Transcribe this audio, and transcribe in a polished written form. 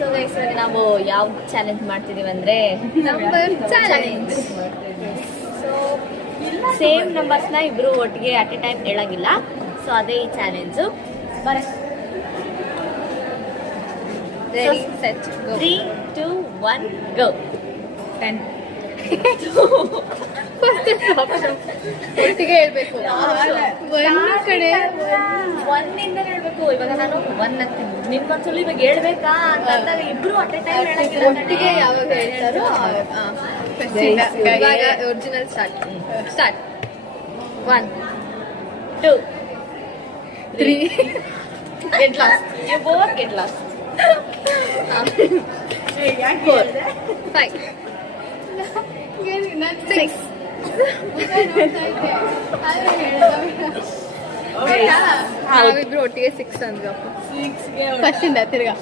So guys ನಾವು ಯಾವ challenge ಮಾಡ್ತಿದೀವಿ ಅಂದ್ರೆ ನಂಬರ್ ಚಾಲೆಂಜ್. ಸೊ ಸೇಮ್ ನಂಬರ್ಸ್ನ ಇಬ್ರು ಒಟ್ಟಿಗೆ ಅಟ್ ಎ ಟೈಮ್ ಹೇಳಂಗಿಲ್ಲ. ಸೊ ಅದೇ ಈ ಚಾಲೆಂಜು. ಬರ ರೆಡಿ ಸೆಟ್ ಗೋ. 3, 2, 1 ಗೋ. 10 ಒಟ್ಟಿಗೆ ಹೇಳ್ಬೇಕು. ಒಂದು ಕಡೆ ಒಂದಿಂದ ಹೇಳ್ಬೇಕು. ಇವಾಗ ನಾನು ಒನ್ ಅಂತೀನಿ, ನಿಮ್ಗೊಂದ್ಸಲ ಇವಾಗ ಹೇಳ್ಬೇಕಾ ಅಂತ ಅಂದಾಗ ಇಬ್ರು ಅಟ್ ಎ ಟೈಮ್ ಹೇಳಂಗಿಲ್ಲ. ಒಟ್ಟಿಗೆ ಯಾವಾಗ ಹೇಳ್ತಾರೋ ಇವಾಗ original start 1, 2, 3 get lost. You both get lost. 4, 5 6 ನಾವಿಬ್ರು ಒಟ್ಟಿಗೆ 6 ಅಂದ್ರಪ್ಪ. ಫಸ್ಟ್ ಇಂದ ತಿರ್ಗಾ